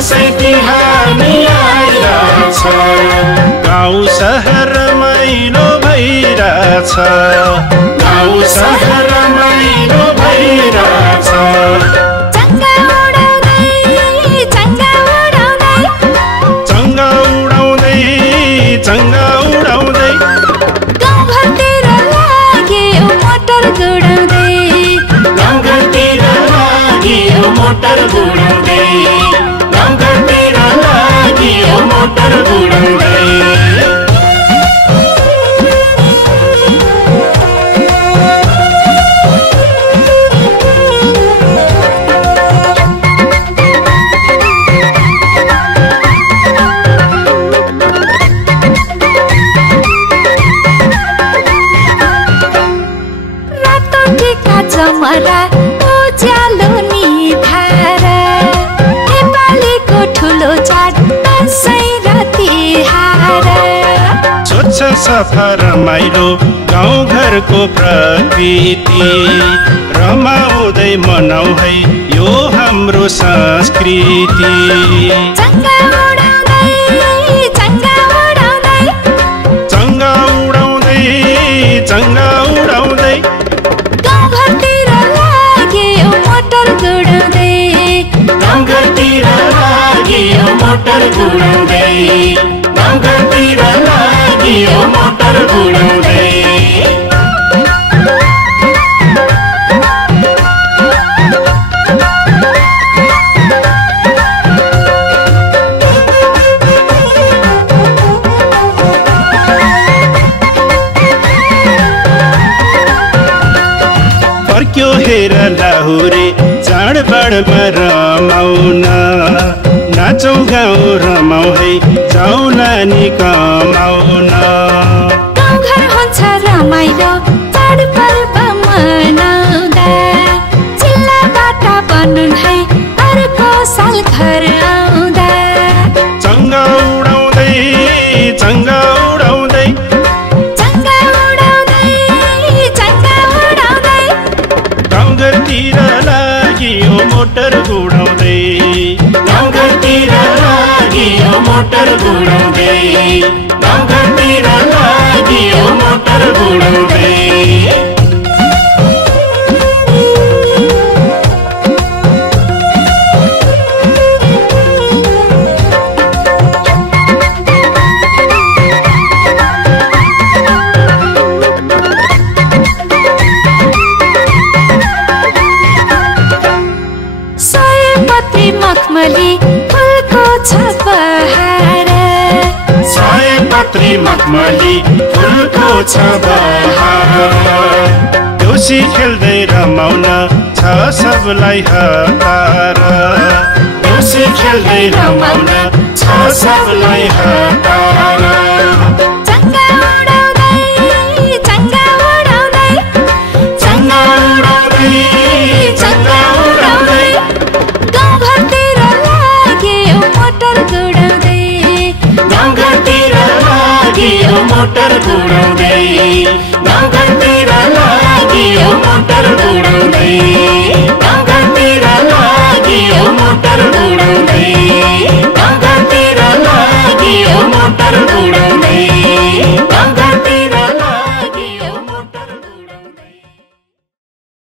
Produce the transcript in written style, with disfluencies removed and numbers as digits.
दशैं तिहार नै आइरहेछ गाउँ सहर रमाइलो भइरहेछ गाउँ सहर रमाइलो भइरहेछ चङ्गा उडाउँदै चङ्गा उडाउँदै चङ्गा उडाउँदै चङ्गा उडाउँदै गाउँघरतिर लाग्यो मोटर गुडाउँदै गाउँघरतिर लाग्यो मोटर गुडाउँदै गाउँघरतिर लाग्यो मोटर गुडाउँदै रातो टिका जमरा उज्यालो निभाएर नेपालीको ठुलो चाड दशैं र तिहार स्वच्छ सफा रमाइलो गाउँघरको प्रकृति रमाउँदै मनाउ है यो हाम्रो संस्कृति चङ्गा उडाउँदै चङ्गा उडाउँदै चङ्गा उडाउँदै चङ्गा उडाउँदै गाउँघरतिर लाग्यो मोटर गुडाउँदै गाउँघरतिर लाग्यो मोटर गुडाउँदै गाउँघरतिर लाग्यो मोटर गुडाउँदै फर्क्यो हेर लाहुरे चाडबाडमा रमाउन नाचौँ गाउँ रमाउ है जाउँ नानी कमाउन गाउँघर हुन्छ रमाइलो चाडपर्व मनाउँदा जिल्लाबाट बनुन् है अर्को साल घर आउँदा चङ्गा उडाउँदै चङ्गा उडाउँदै चङ्गा उडाउँदै चङ्गा उडाउँदै गाउँघरतिर लाग्यो मोटर गुडाउँदै गाउँघरतिर लाग्यो मोटर गुडाउँदै गाउँघरतिर लाग्यो मोटर गुडाउँदै सयपत्री मखमली फुलको छ बहार सयपत्री मखमली फुलको छ बहार देउसी खेल्दै रमाउन छ सबलाई हतार देउसी खेल्दै रमाउन छ सबलाई हतार चङ्गा उडाउँदै चङ्गा उडाउँदै चङ्गा उडाउँदै चङ्गा उडाउँदै गाउँघरतिर लाग्यो मोटर गुडाउँदै गाउँघरतिर लाग्यो मोटर गुडाउँदै गाउँघरतिर लाग्यो मोटर गुडाउँदै गाउँघरतिर लाग्यो मोटर गुडाउँदै गाउँघरतिर लाग्यो मोटर गुडाउँदै